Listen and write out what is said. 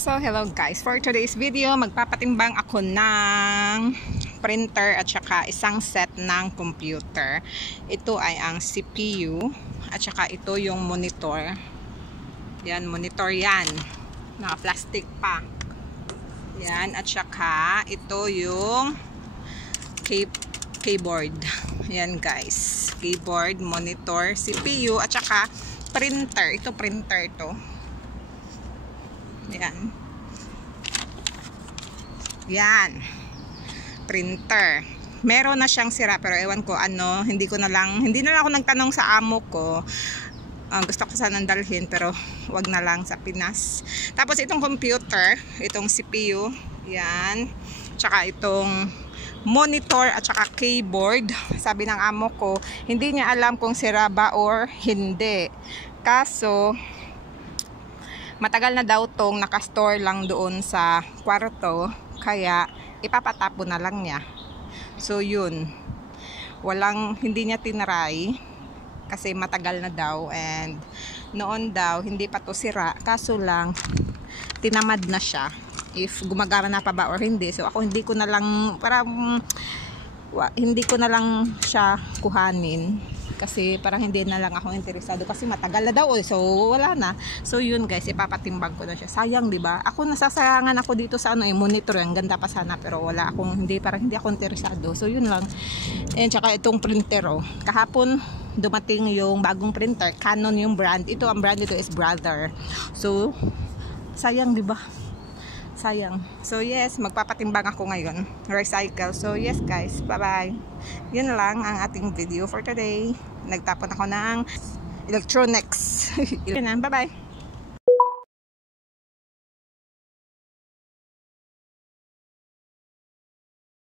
So hello guys, for today's video magpapatimbang ako ng printer at saka isang set ng computer. Ito ay ang CPU at saka ito yung monitor. Yan, monitor yan, naka plastic pa yan, at saka ito yung keyboard. Yan guys, keyboard, monitor, CPU at saka printer. Ito printer to. Yan. Yan. Printer. Meron na siyang sira pero ewan ko ano, hindi na lang ako nagtanong sa amo ko. Gusto ko sanang dalhin pero wag na lang sa Pinas. Tapos itong computer, itong CPU, yan. Tsaka itong monitor at saka keyboard. Sabi ng amo ko, hindi niya alam kung sira ba or hindi. Kaso matagal na daw tong nakastore lang doon sa kwarto, kaya ipapatapo na lang niya. So yun, hindi niya tinry kasi matagal na daw, and noon daw hindi pa to sira, kaso lang tinamad na siya if gumagana na pa ba or hindi. So ako hindi ko na lang siya kuhanin kasi parang hindi na lang ako interesado kasi matagal na daw, so wala na. So yun guys, ipapatimbang ko na siya. Sayang, di ba? Ako nasasayangan ako dito sa monitor, ang ganda pa sana pero wala akong parang hindi ako interesado. So yun lang. And saka itong printer, kahapon dumating yung bagong printer, Canon yung brand. Ito ang brand nito is Brother. So sayang, di ba? Sayang. So yes, magpapatimbang ako ngayon. Recycle. So yes guys, bye bye. Yun lang ang ating video for today. Nagtapon ako ng electronics. Bye bye.